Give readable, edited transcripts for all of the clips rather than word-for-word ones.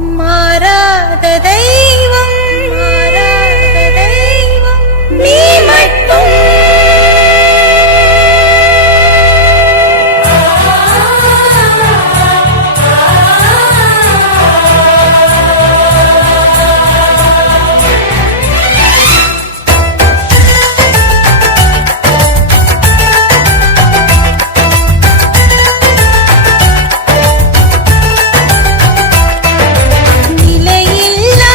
மாறாத தெய்வம் மாறாத தெய்வம் நீ மட்டும். நிலையில்லா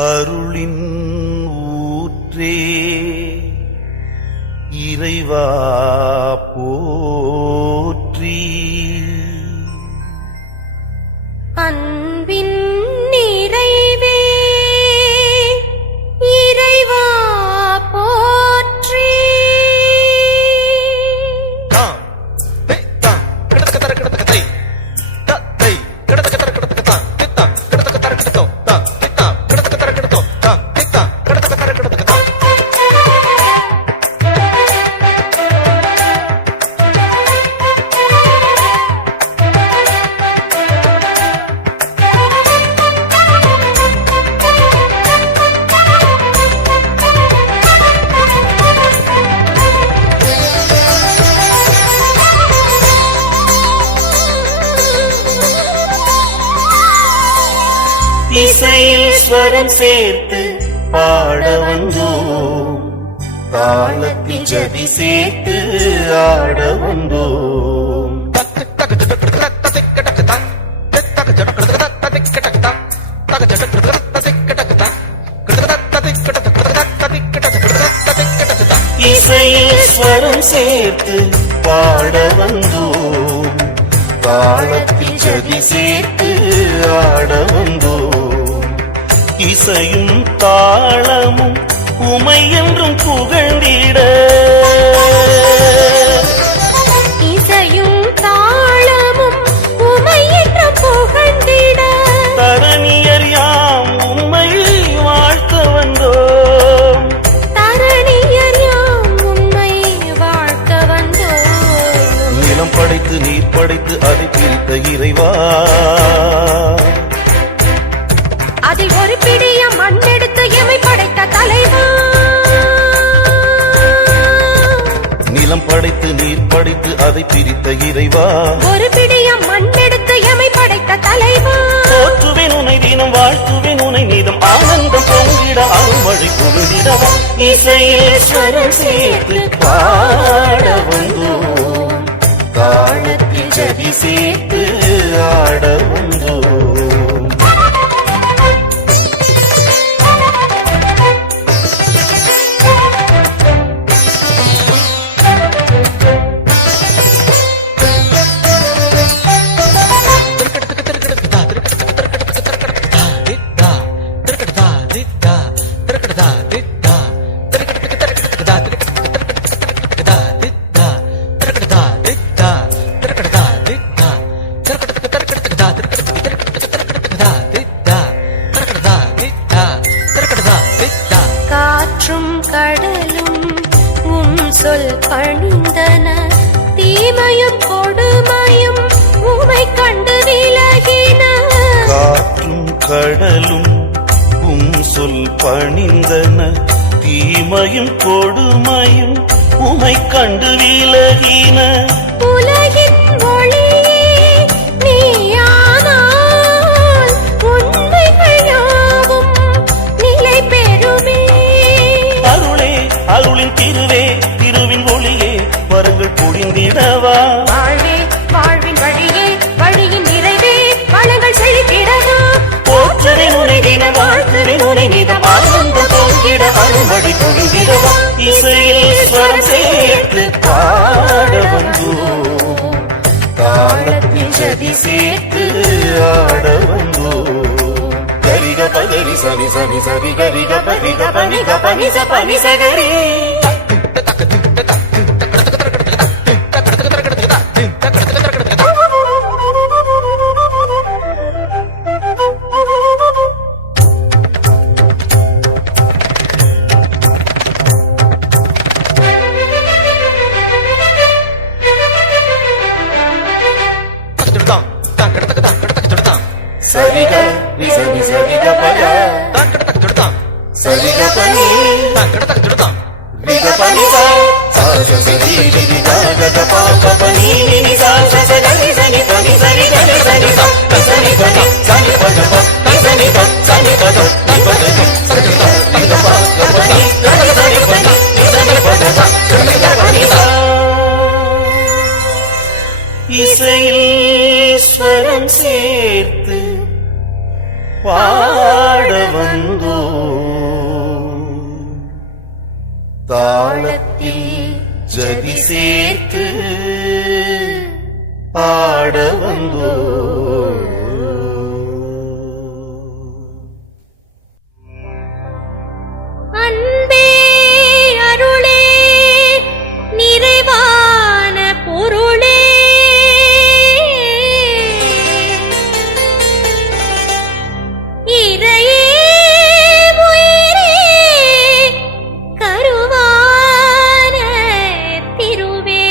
அருளின் ஊற்றே இறைவா போற்றி. அன்பின் நிறைவே இறைவா போற்றி. இசையில் ஸ்வரம் சேர்த்து பாட வந்தோம், தாளத்தில் ஜதி சேர்த்து ஆட வந்தோம். இசையில் ஸ்வரம் சேர்த்து பாட வந்தோம், தாளத்தில் ஜதி சேர்த்து ஆட வந்தோம். இசையும் தாளமும் உமை என்றும் புகழ்ந்திட, இசையும் தாளமும் உமை என்றும் புகழ்ந்திட, தரணியர் யாம் உம்மை வாழ்த்த வந்தோம், தரணியர் யாம் உம்மை வாழ்த்த வந்தோம். நிலம் படைத்து நீர் படைத்து அதை பிரித்த இறைவா, அதில் ஒரு பிடிய மண்ணெடுத்து எமை படைத்த தலைவா, நிலம் படைத்து நீர் படைத்து அதை பிரித்த இறைவா, ஒரு பிடிய மண்ணெடுத்து எமை படைத்த தலைவா. போற்றுவேன் உனை தினம் வாழ்த்துவேன் உனை நீதம் ஆனந்தம் பொங்கிட அருள்மழை பொழுதிடவா. இசையில் ஸ்வரம் சேர்த்து பாட வந்தோம், தாளத்தில் ஜதி சேர்த்து ஆட வந்தோம். காற்றும் கடலும் சொல் பணிந்தன, தீமையும் கொடுமையும் உமை கண்டு விலகின. காற்றும் கடலும் சொல் பணிந்தன, தீமையும் கொடுமையும் உமை கண்டு விலகின. உலகின் ஒளியே நீயானால் உண்மைகள் யாவும் நிலை பெறுமே. அருளே அருளின் திருவே திருவின் ஒளியே வரங்கள் பொழிந்திடவா. வாழ்வே வாழ்வின் வழியே வழியின் நிறைவே வளங்கள் செழித்திடவா. போற்றுவேன் உனை தினம் வாழ்த்துவேன் உனை நீதம் ஆனந்தம் பொங்கிட அருள்மழை பொழிந்திடவா. இசையில் ஸ்வரம் சேர்த்து பாட வந்தோம், தாளத்தில் ஜதி சேர்த்து ஆட வந்தோம். கரிக பகரி சனி சனி சரி கரிக பரிக பனிக பனிச பனிச கரி. சரிக நிசனி சரிக பக சரிக பனி விக பனி சா சரி ரி க க ப ப பனி நி சா சரி சனி பனி சரி க சரி சா சனி பனி சனி ப ப சனி ப சனி ப நீ ப த சரி க ப ப பனி சரி பனி சனி ப த சரி க பனி சா. இசையில் ஸ்வரம் சேர்த்து பாட வந்தோ தாளத்தில் ஜதி சேர்த்து ஆட வந்தோ. அன்பே அருளே நிறைவான பொருளே இறையே உயிரே கருவான திருவே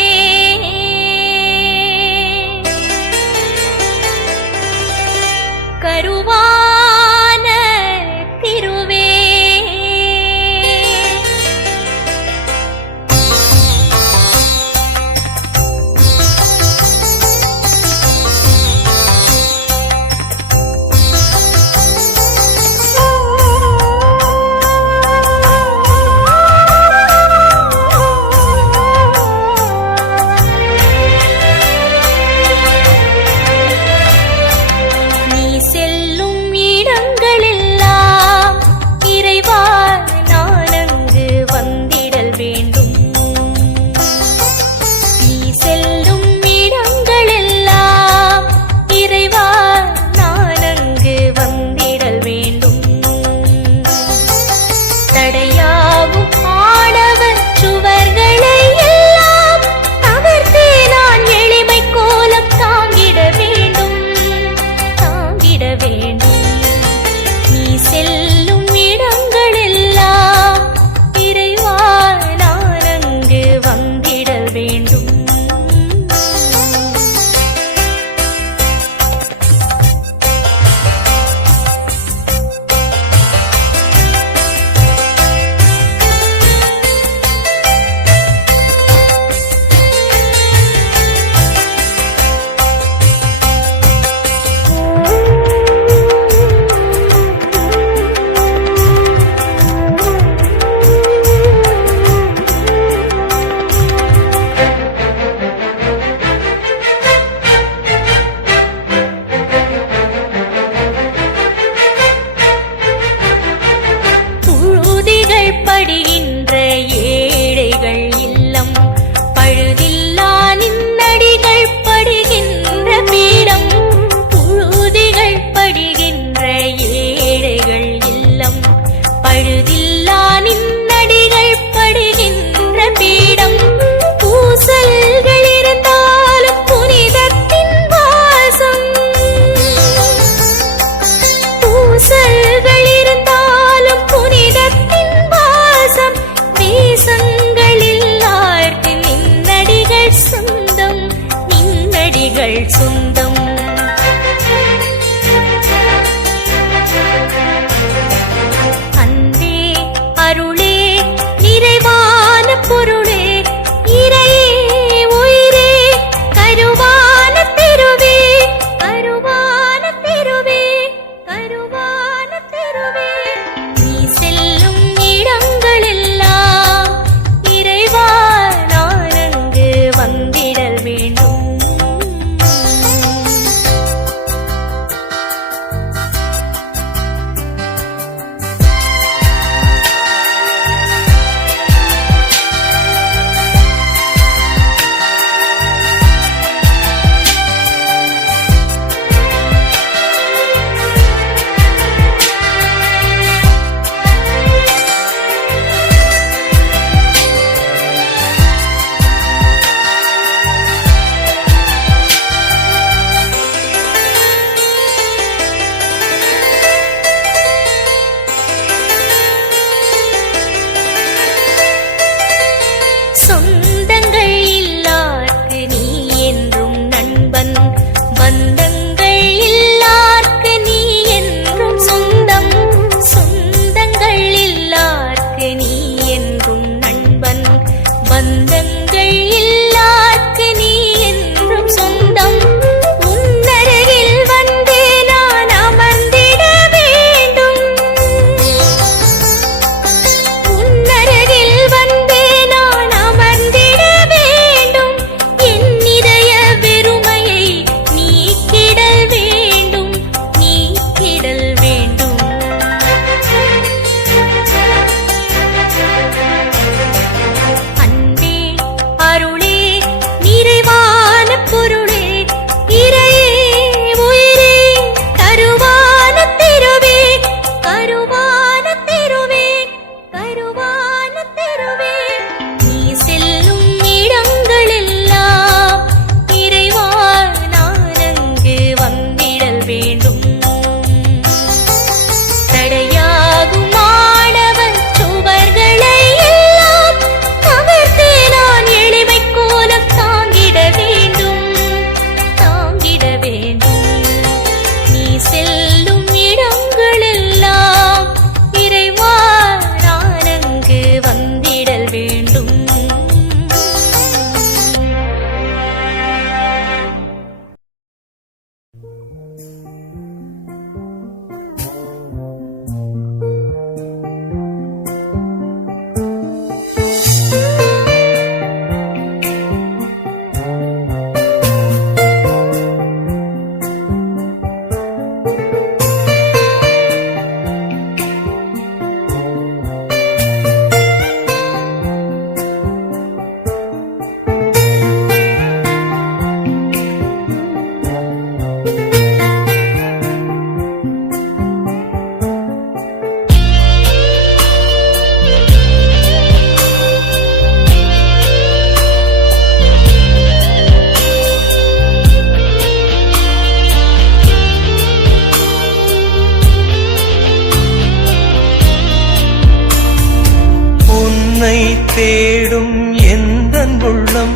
தேடும் எந்தன் உள்ளம்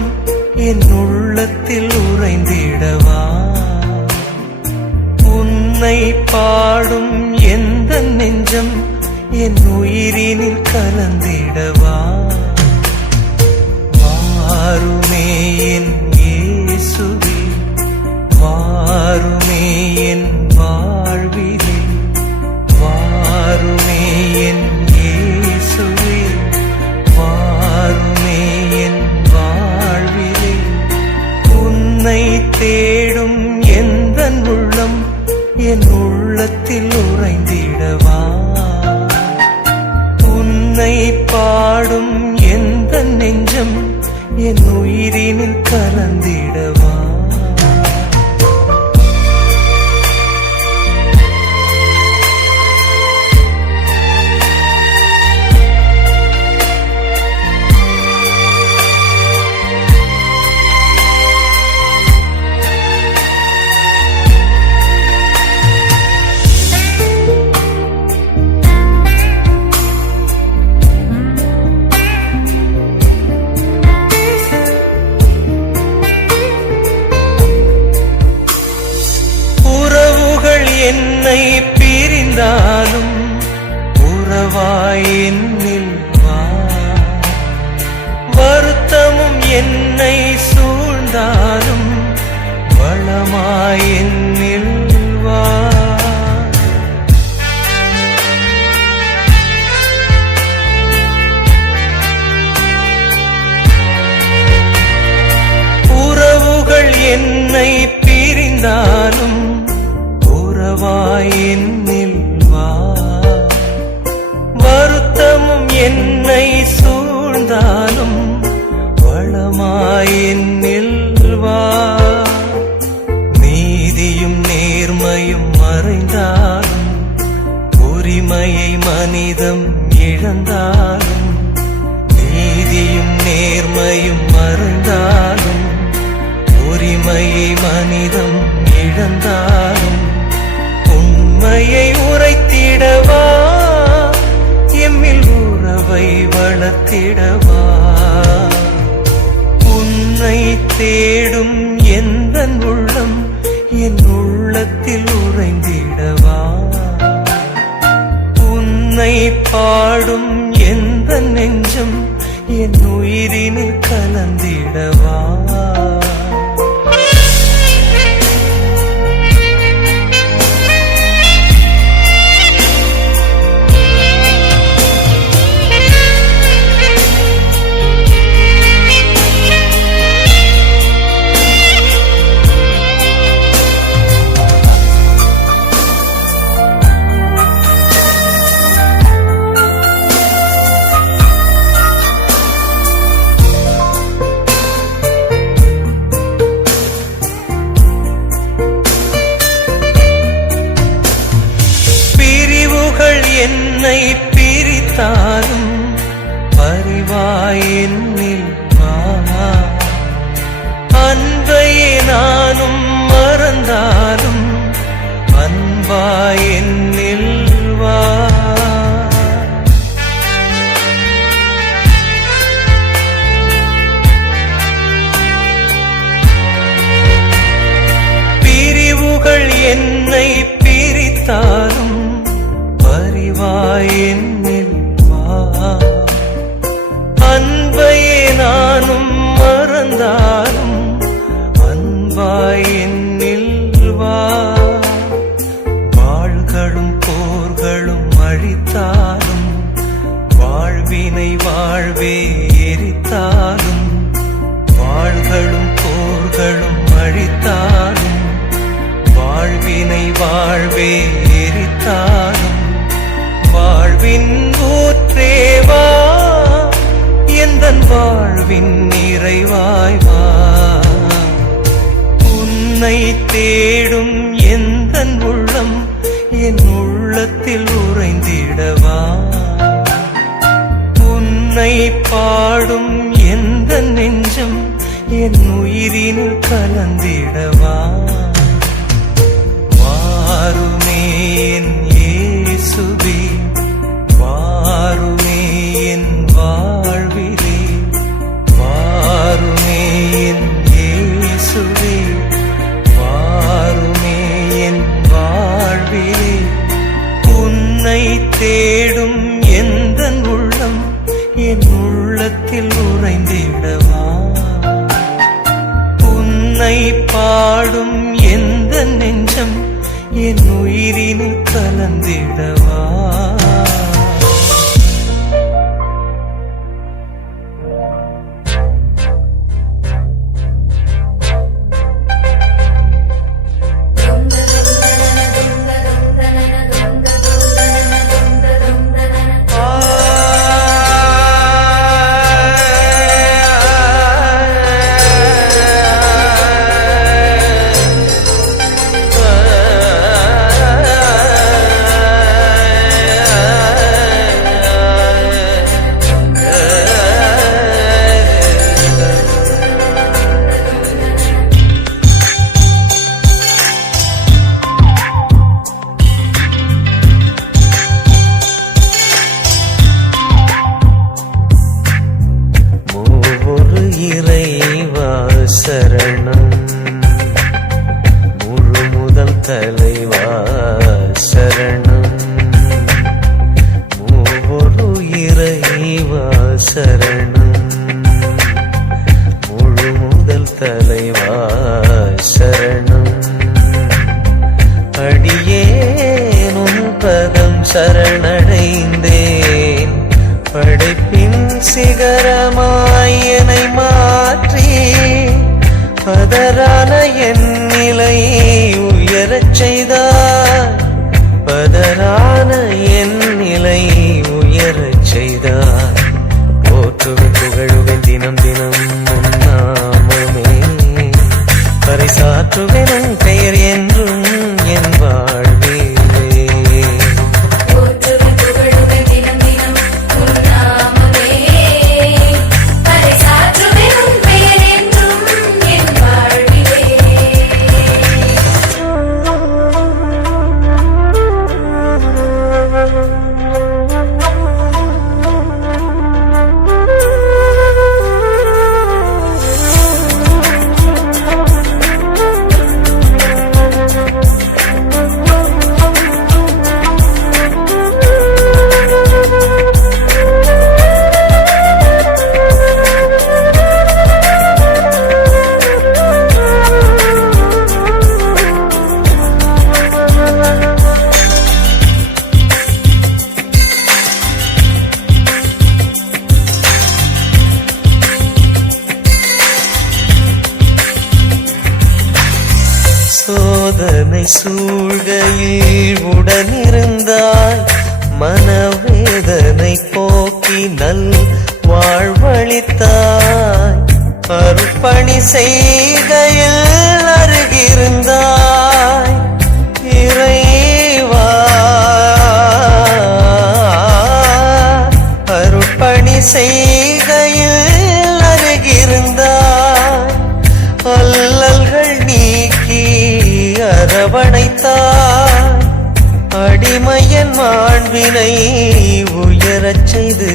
என் உள்ளத்தில் உறைந்திடவா உன்னை பாடும் எந்தன் நெஞ்சம் என் உயிரினில் கலந்திடவா வாருமே என் இயேசுவே வாருமே என் வாழ்விலே வாருமே என் இயேசுவே வாருமே என் வாழ்விலே உன்னை தேடும் எந்தன் உள்ளம் என் உள்ளத்தில் உறைந்திடவா உன்னை பாடும் எந்தன் நெஞ்சம் என் உயிரினில் கலந்திடவா என்னை பிரிந்தாலும் உறவாய் என்னில் வா வருத்தமும் என்னை சூழ்ந்தாலும் வளமாய் என்னில் வா உறவுகள் என்னை பிரிந்தாலும் என்னில் வா வருத்தமும் என்னை சூழ்ந்தாலும் வளமாய் என்னில் வா நீதியும் நேர்மையும் மறைந்தாலும் உரிமையை மனிதம் இழந்தாலும் நீதியும் நேர்மையும் மறைந்தாலும் உரிமையை மனிதம் இழந்தாலும் உண்மையை உரைத்திடவா எம்மில் உறவை வளர்த்திடவா உன்னை தேடும் எந்தன் உள்ளம் என் உள்ளத்தில் உறைந்திடவா உன்னை பாடும் எந்தன் நெஞ்சம் என் உயிரினில் கலந்திடவா என்னை பிரித்தாலும் பரிவாய் என்னில் வா அன்பையே நானும் மறந்தாலும் அன்பாய் என்னில் வா பிரிவுகள் என்னை பிரித்தாலும் என்னில் வா அன்பையே நானும் மறந்தாலும் அன்பாய் என்னில் வா வாள்களும் போர்களும் அழித்தாலும் வாழ்வினை வாழ்வே எரித்தாலும் வாள்களும் போர்களும் அழித்தாலும் வாழ்வினை வாழ்வே எரித்தாலும் வாழ்வின் ஊற்றேவா எந்தன் வாழ்வின் நிறைவாய் வா உன்னை தேடும் எந்தன் உள்ளம் என் உள்ளத்தில் உறைந்திடவா உன்னை பாடும் எந்தன் நெஞ்சம் என் உயிரினில் கலந்திடவா வாருமே என் இயேசுவே வாருமே என் வாழ்விலே உயிரினில் கலந்திடவா. சரணம் முழு முதல் தலைவா சரணம் மூவொரு இறைவா சரணம் முழு முதல் தலைவா சரணம் அடியேனும் பதம் சரணடைந்தேன் படைப்பின் சிகரமாய் என்னை மாற்றி பதரான என் நிலையை உயரச் செய்தார் பதரான என் நிலையை உயரச் செய்தார் போற்றுவேன் புகழுவேன் தினம் தினம் உன் நாமமே பறைசாற்றுவேன் உன் பெயர் என்றும் என் வாழ்விலே. சோதனை சூழ்கையில் உடனிருந்தாய் மனவேதனை போக்கி நல் வாழ்வளித்தாய் அர்ப்பணி செய்கையில் அருகிருந்தாய் இறைவா அர்ப்பணி செய்கையில் அருகிருந்தாய் அல்லல்கள் நீக்கி அரவணைத்தாய் அடிமையன் மாண்பினை உயரச் செய்து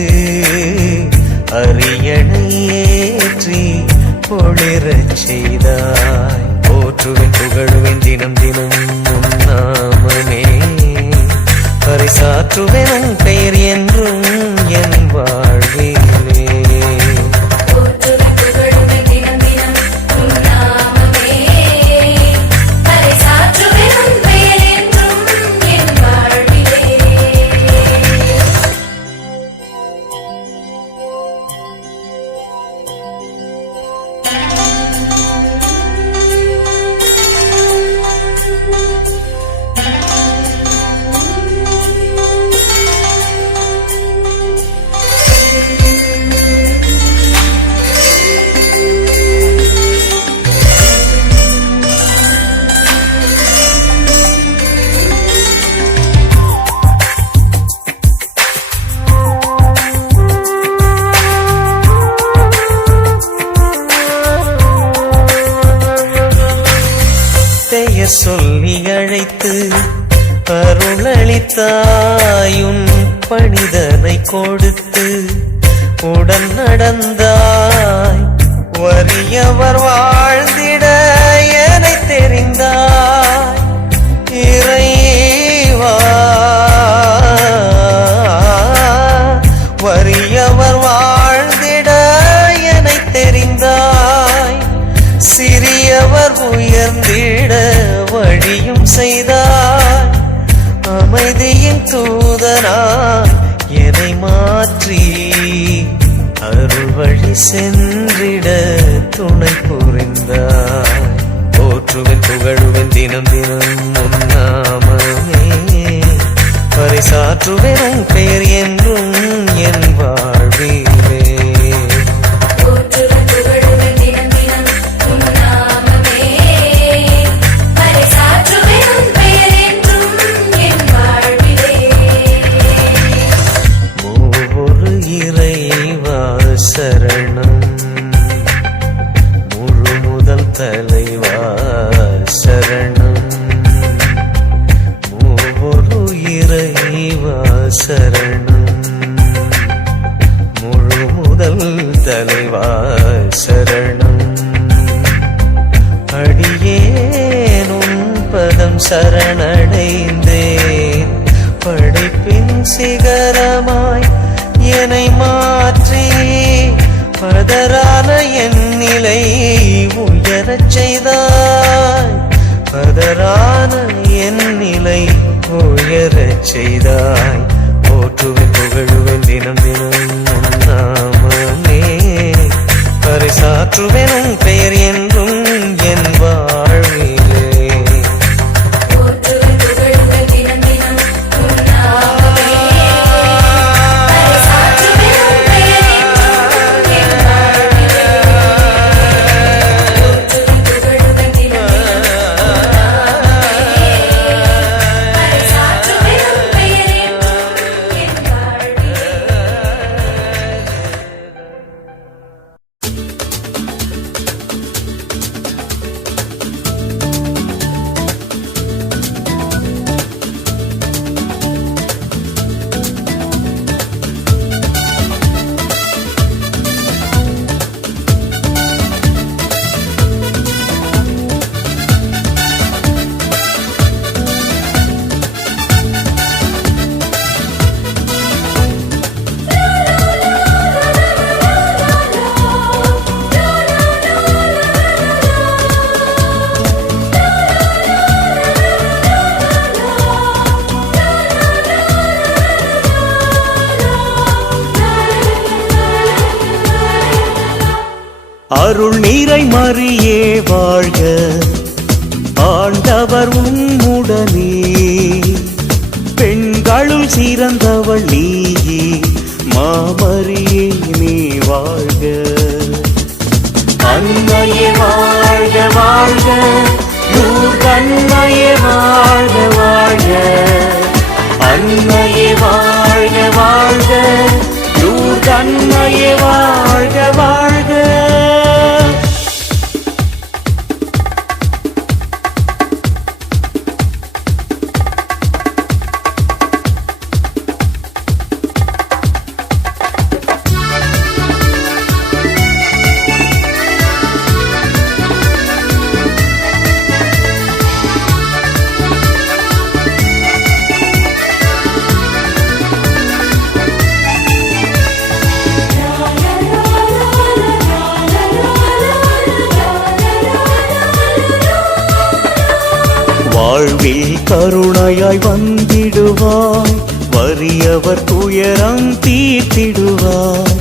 அரியணை ஏற்றி ஒளிரச் செய்தாய் போற்றுவேன் புகழுவேன் தினம் தினம் உன் நாமமே பறைசாற்றுவேன் உன் பெயர் என்றும் என் வாழ்விலே. சொல்லி அழைத்து அருளளித்தாயுன் பணிதனை கொடுத்து உடன் நடந்தாய் வறியவர் வாழ்ந்திட எனை தெரிந்தாய் இறைவா வறியவர் வாழ்ந்திட எனை தெரிந்தாய் சிறியவர் உயர்ந்திட வழியும் செய்தார் மகனாய் என்னை மாற்றி அருள் வழி சென்றிட துணை புரிந்தாய். போற்றுவேன் புகழுவேன் தினம் தினம் உன்னாமமே, பறைசாற்றுவேன் உன் பெயர் என்றும் என் வாழ்விலே. மூவொரு இறைவா சரணம், முழு முதல் தலைவா சரணம். மூவொரு இறைவா சரணம், முழு முதல் தலைவா சரணம். அடியேனும் பதம் சரணடைந்தேன், படைப்பின் சிகரமாய் என்னை மாற்றி பதரான என் நிலை உயரச் செய்தாய். பதரான என் நிலை உயரச் செய்தாய். போற்றுவேன் புகழுவேன் தினம் தினம் உன்னாமமே, பறைசாற்றுவேன் உன் பெயர் என்றும் என் வாழ்விலே. அருள் நீரை மறியே வாழ்க, ஆண்டவர் உம்முடனே. பெண்களுள் சிறந்தவள் நீயே, மாமரியே நீ வாழ்க. அன்னையே வாழ்க வாழ்க, அன்னையே வாழ்க வாழ்க. அன்னையே வாழ்க வாழ்க, அன்னையே வாழ்க வாழ்க. வாழ்வில் கருணையாய் வந்திடுவாய், வறியவர் துயரம் தீர்த்திடுவாய்.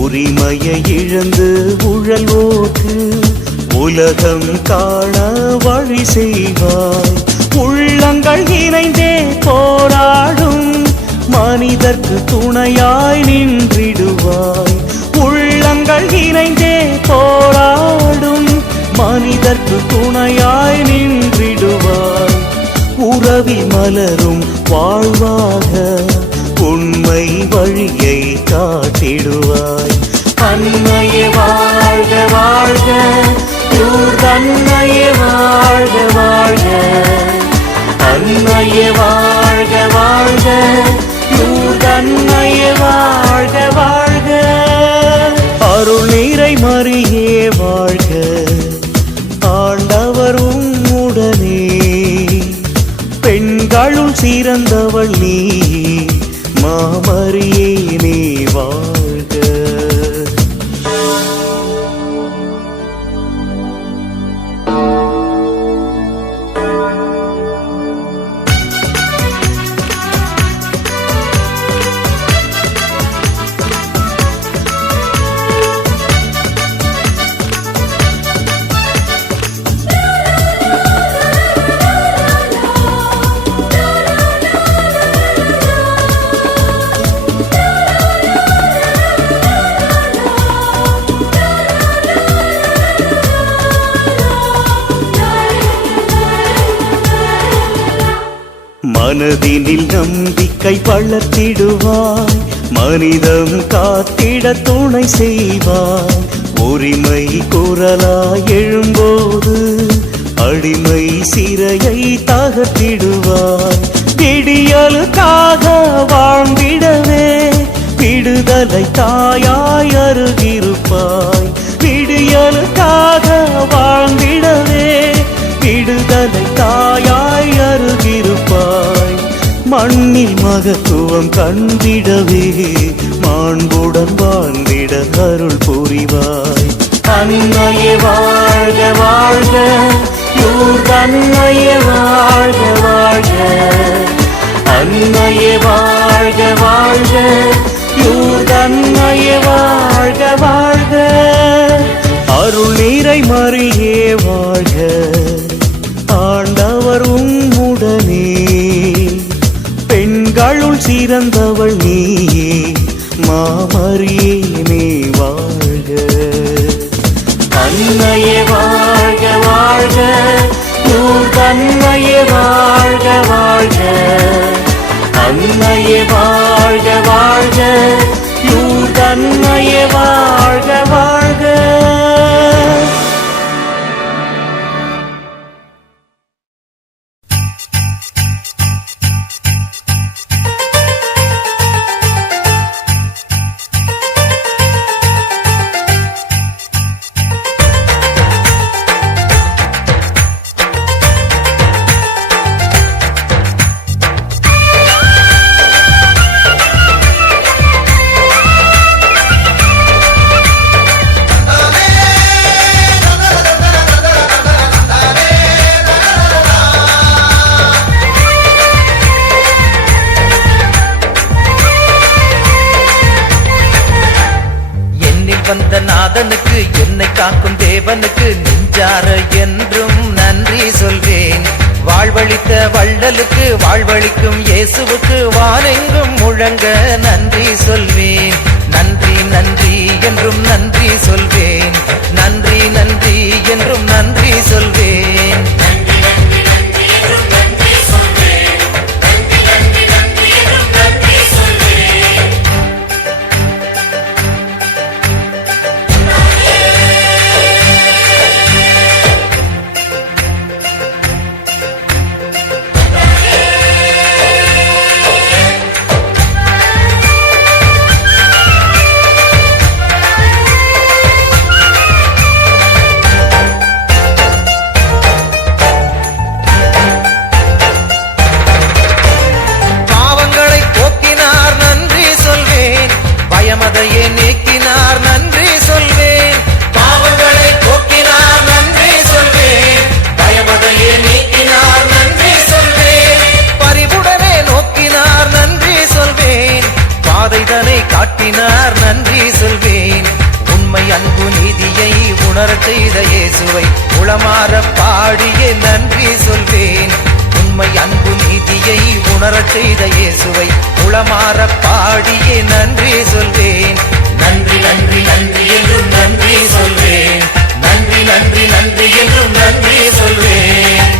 உரிமையை இழந்து உழல்வோர்க்கு உலகம் காண வழி செய்வாய். உள்ளங்கள் இணைந்தே போராடும் மனிதர்க்கு துணையாய் நின்றிடுவாய். உள்ளங்கள் இணைந்தே போராடும் மனிதர்க்கு துணையாய் நின்றிடுவாய். உறவில் மலரும் வாழ்வாக உண்மை வழியை காட்டிடுவாய். அன்னையே வாழ்க வாழ்க, அன்னையே வாழ்க வாழ்க. அன்னையே வாழ்க வாழ்க, அன்னையே வாழ்க வாழ்க. அருள் நீரை மறியே வாழ்க, ஆண்டவர் உம்முடனே. பெண்களுள் சிறந்தவள் நீ, மாமரியே நீ வாழ்க. மனதினில் நம்பிக்கை வளர்த்திடுவாய், மனிதம் காத்திட துணை செய்வாய். உரிமை குரலாய் எழும்போது அடிமை சிறையை தகர்த்திடுவாய். விடியலுக்காக வாழ்ந்திடவே விடுதலை தாயாய் அருகிருப்பாய். விடியலுக்காக வாழ்ந்திடவே விடுதலை தாயாய் அருகிருப்பாய். மண்ணில் மகத்துவம் கண்டிடவே மாண்புடன் வாழ்ந்திட அருள் புரிவாய். அன்னையே வாழ்க வாழ்க, அன்னையே வாழ்க வாழ்க, அன்னையே வாழ்க வாழ்க, அன்னையே வாழ்க வாழ்க. அருள் நீரை மறியே வாழ்க, ஆண்டவர் உம்முடனே. பெண்களுள் சிறந்தவள் நீயே, மாமரியே நீ வாழ்க. அன்னையே வாழ்க வாழ்க, அன்னையே வாழ்க வாழ்க, அன்னையே வாழ்க வாழ்க, அன்னையே வாழ்க வாழ்க. வந்த நாதனுக்கு, என்னை காக்கும் தேவனுக்கு நெஞ்சார என்றும் நன்றி சொல்வேன். வாழ்வழித்த வள்ளலுக்கு, வாழ்வழிக்கும் இயேசுவுக்கு வானெங்கும் முழங்க நன்றி சொல்வேன். நன்றி நன்றி என்றும் நன்றி சொல்வேன். நன்றி நன்றி என்றும் நன்றி சொல்வேன். பயமதையே நீக்கினார் நன்றி சொல்வேன். பாவங்களை போக்கினார் நன்றி சொல்வேன். பயமதையே நீக்கினார் நன்றி சொல்வேன். பரிவுடனே நோக்கினார் நன்றி சொல்வேன். பாதைதனை காட்டினார் நன்றி சொல்வேன். உண்மை அன்பு நீதியை உணரச் செய்த இயேசுவை உளமாற பாடியே நன்றி சொல்வேன். உண்மை அன்பு நீதியை உணரச் செய்த இயேசுவை உளமாற பாடியே நன்றி சொல்வேன். நன்றி நன்றி நன்றி என்றும் நன்றி சொல்வேன். நன்றி நன்றி நன்றி என்றும் நன்றி சொல்வேன்.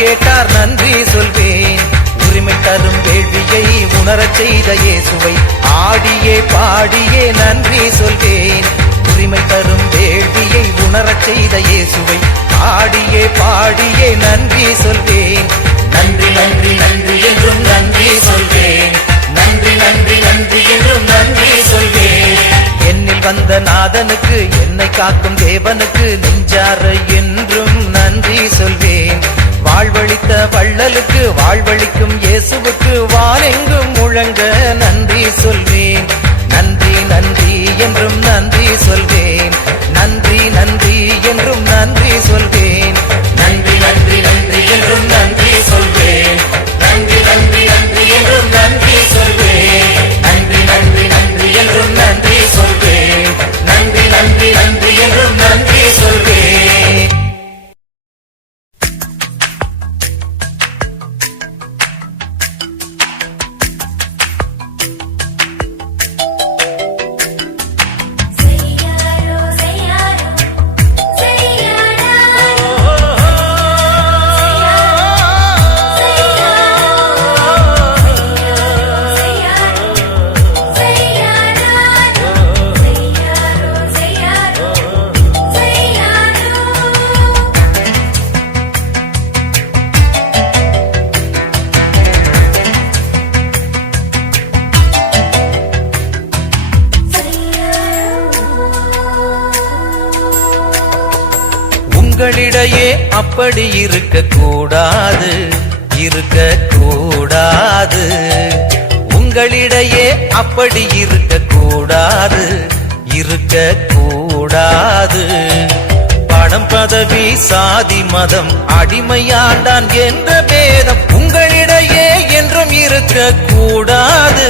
கேட்டார் நன்றி சொல்வேன். உரிமை தரும் வேள்வியை உணரச் செய்த இயேசுவை ஆடியே பாடியே நன்றி சொல்வேன். உரிமை தரும் வேள்வியை உணரச் செய்த இயேசுவை ஆடியே பாடியே நன்றி சொல்வேன். நன்றி நன்றி நன்றி என்றும் நன்றி சொல்வேன். நன்றி நன்றி நன்றி என்றும் நன்றி சொல்வேன். என்னில் வந்த நாதனுக்கு, என்னை காக்கும் தேவனுக்கு நெஞ்சார என்றும் நன்றி சொல்வேன். வாழ்வழித்த வள்ளலுக்கு, எனக்கு வாழ்வளிக்கும் இயேசுவுக்கு வானெங்கும் முழங்க நன்றி சொல்வேன். நன்றி நன்றி என்றும் நன்றி சொல்வேன். நன்றி நன்றி என்றும் நன்றி சொல்வேன். நன்றி நன்றி நன்றி என்றும் நன்றி சொல்வேன். நன்றி நன்றி நன்றி என்றும் நன்றி சொல்வேன். நன்றி நன்றி நன்றி என்றும் நன்றி சொல்வேன். நன்றி நன்றி நன்றி என்றும் நன்றி சொல்வேன். செய்யாரோ செய்யாரோ செய்யாரா உங்களிடையே அப்படி இருக்க கூடாது, இருக்க கூடாது. உங்களிடையே அப்படி இருக்க கூடாது, இருக்க கூடாது. பணம் பதவி சாதி மதம் அடிமையாண்டான் என்ற பேதம் உங்களிடையே என்றும் இருக்க கூடாது,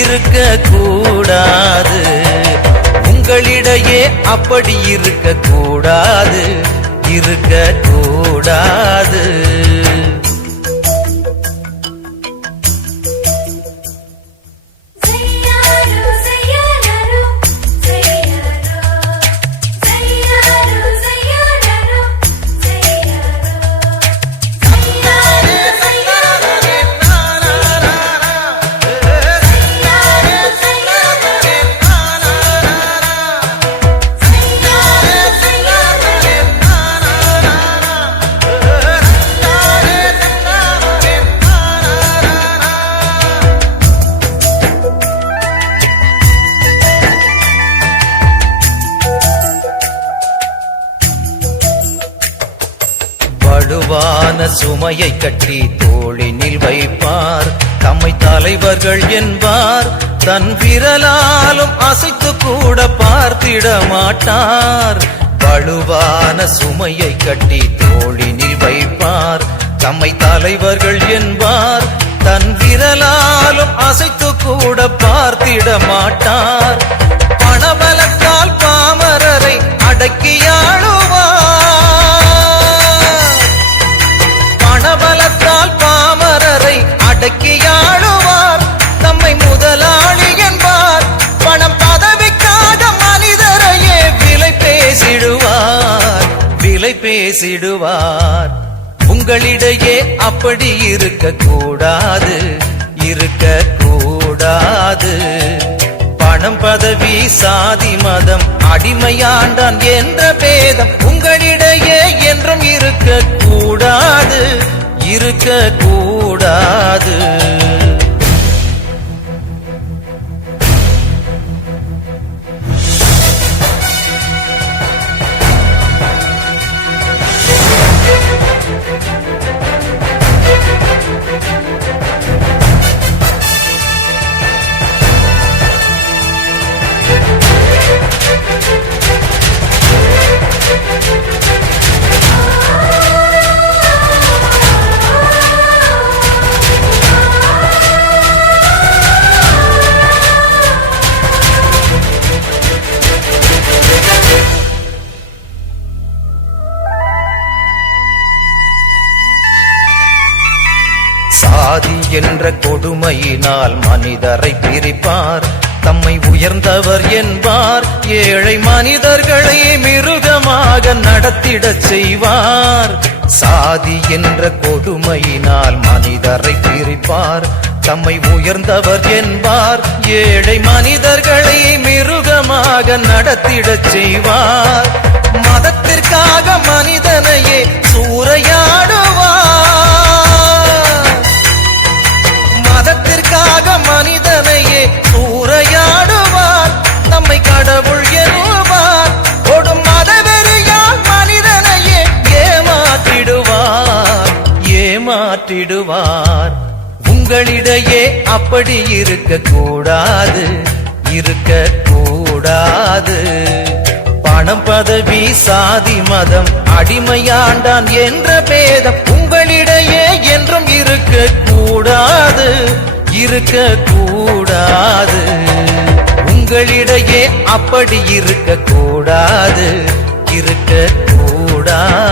இருக்க கூடாது. உங்களிடையே அப்படி இருக்க கூடாது, இருக்க கூடாது. செய்யாரோ செய்யாரோ செய்யாரோ செய்யாரோ செய்யாரோ வலுவான சுமையை கட்டி தோளினில் வைப்பார், தம்மை தலைவர்கள் என்பார். தன் விரலாலும் அசைத்து கூட பார்த்திட மாட்டார். வலுவான சுமையை கட்டி தோளினில் வைப்பார், தம்மை தலைவர்கள் என்பார். தன் விரலாலும் அசைத்து கூட பார்த்திட மாட்டார். பணபலத்தால் பாமரரை அடக்கியாளுவார். பணபலத்தால் பாமரரை அடக்கியாளுவார். தம்மை முதலாளி என்பார். பணம் பதவிக்காக மனிதரையே விலை பேசிடுவார், விலை பேசிடுவார். உங்களிடையே அப்படி இருக்க கூடாது, இருக்க கூடாது. பணம் பதவி சாதி மதம் அடிமையாண்டான் என்ற பேதம் உங்களிடையே என்றும் இருக்க கூடாது, இருக்க கூடாது. சாதி என்ற கொடுமையினால் மனிதரை பிரிப்பார். தம்மை உயர்ந்தவர் என்பார். ஏழை மனிதர்களை மிருகமாக நடத்திடச் செய்வார். சாதி என்ற கொடுமையினால் மனிதரை பிரிப்பார். தம்மை உயர்ந்தவர் என்பார். ஏழை மனிதர்களை மிருகமாக நடத்திடச் செய்வார். மதத்திற்காக மனிதனையே சூறையாடுவார். மதத்திற்காக மனிதனையே சூறையாடுவார். நம்மை கடவுள் என்பார். கொடும் மதவெறியால் மனிதனையே ஏமாற்றிடுவார், ஏமாற்றிடுவார். மாற்றிடுவார். உங்களிடையே அப்படி இருக்க கூடாது, இருக்க கூடாது. பணம் பதவி சாதி மதம் அடிமையாண்டான் என்ற பேதம் உங்களிடையே என்றும் இருக்க கூடாது, இருக்க கூடாது. உங்களிடையே அப்படி இருக்க கூடாது, இருக்க கூடாது.